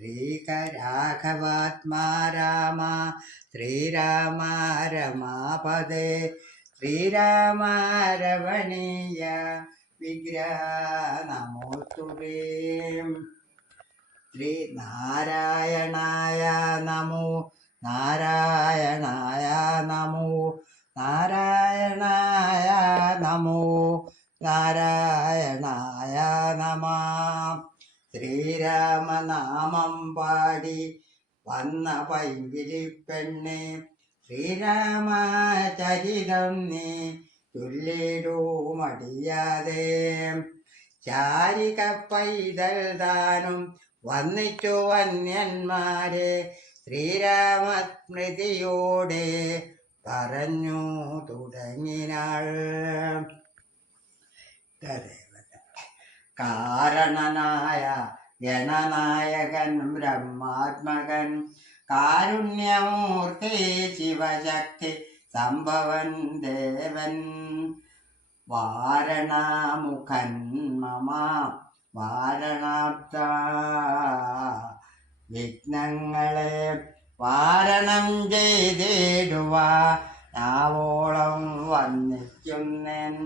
ശ്രീകരാഘവാത്മാ രാമ ശ്രീരാമ രമാപദേ ശ്രീരാമ രമണീയ വിഗ്രഹ നമോസ്തുതേ ശ്രീനാരായണായ നമോ നാരായണായ നമോ നാരായണായ നമോ നാരായണായ നമ. ശ്രീരാമനാമം പാടി വന്ന പൈങ്കിളി പെണ്ണെ ശ്രീരാമചരിതം നീ ചൊല്ലിടൂ മടിയാതെ. ചാരിക പൈതൽ താനും വന്നിച്ചു വന്യന്മാരെ ശ്രീരാമസ്മൃതിയോടെ പറഞ്ഞു തുടങ്ങിനാൾ. ദേവത കാരണനായ ഗണനായകൻ ബ്രഹ്മാത്മകൻ കാരുണ്യമൂർത്തി ശിവശക്തി സംഭവൻ ദേവൻ. വാരണാമുഖൻ മമ വാരണാബ്ദ. വിഘ്നങ്ങളെ വാരണം ചെയ്തിടുവാ നാവോളം വന്നിക്കുന്നൻ